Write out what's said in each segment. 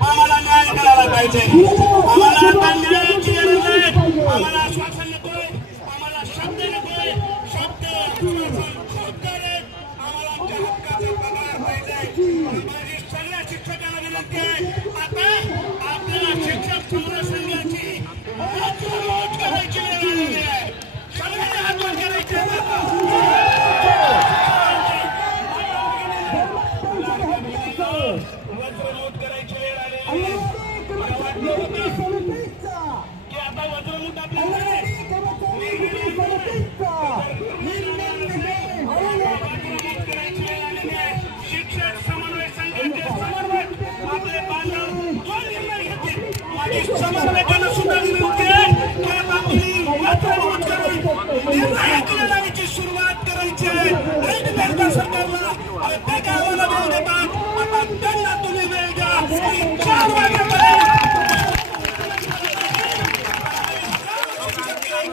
आम्हाला न्याय करायला पाहिजे. आम्हाला गावात करायची वेळ आली आलेली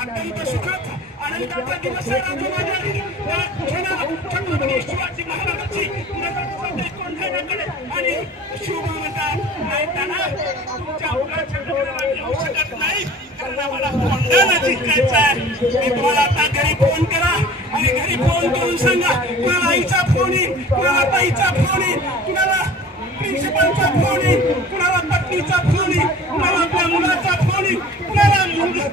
अत्यंत सुखद आनंदाचा दिवस शकत नाही मला जिंकायचा आहे तुम्हाला आता घरी फोन करा आणि घरी फोन करून सांगा कुणाला आईचा फोन येईल कुणाला ताईचा फोन येईल कुणाला प्रिन्सिपलचा फोन येईल कुणाला पत्नीचा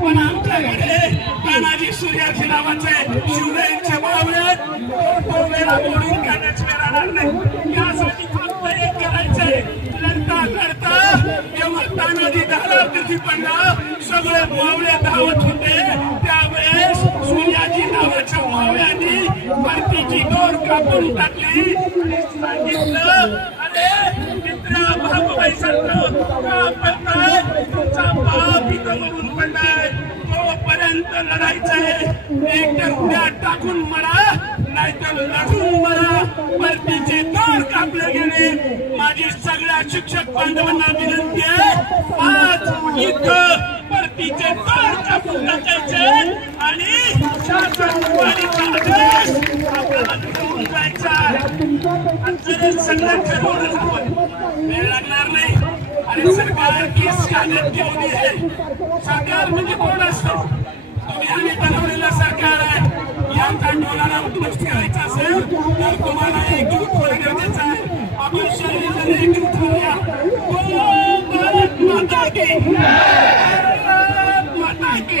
पण आमच्याकडे तानाजी सूर्याजी नावाचे शिवरायांचे बावळे वेळा मोडून काढण्याची वेळ राहणार नाही यासाठी सगळे मावळे धावत होते त्यावेळेस सूर्याजी नावाच्या मावळ्यांनी भरतीची दोर कापून टाकली सांगितलं अरे मित्रा भागोबाई सारखं का पडताय तुमचा बाप इथं मरून पडलाय. तोपर्यंत लढायचंय. एक तर उड्या टाकून मरा नाहीतर लढून मरा. भरतीचे दोर कापले गेले. माझी सगळ्या शिक्षक बांधवांना विनंती आहे आज इथं भरतीचे दोर टाकायचे आणि आदेश. आपल्याला जायचा सगळं वेळ लागणार नाही. आणि सरकार केस सियादत ठेवली आहे. सरकार म्हणजे कोण असतो? तुम्ही आम्ही बनवलेलं सरकार आहे. या तांडवला उद्ध्वस्त करायचा असेल तर तुम्हाला एकजूट होणं गरजेचं आहे. आपण शरीर एकजूट होऊया भारत माता की भारत माता की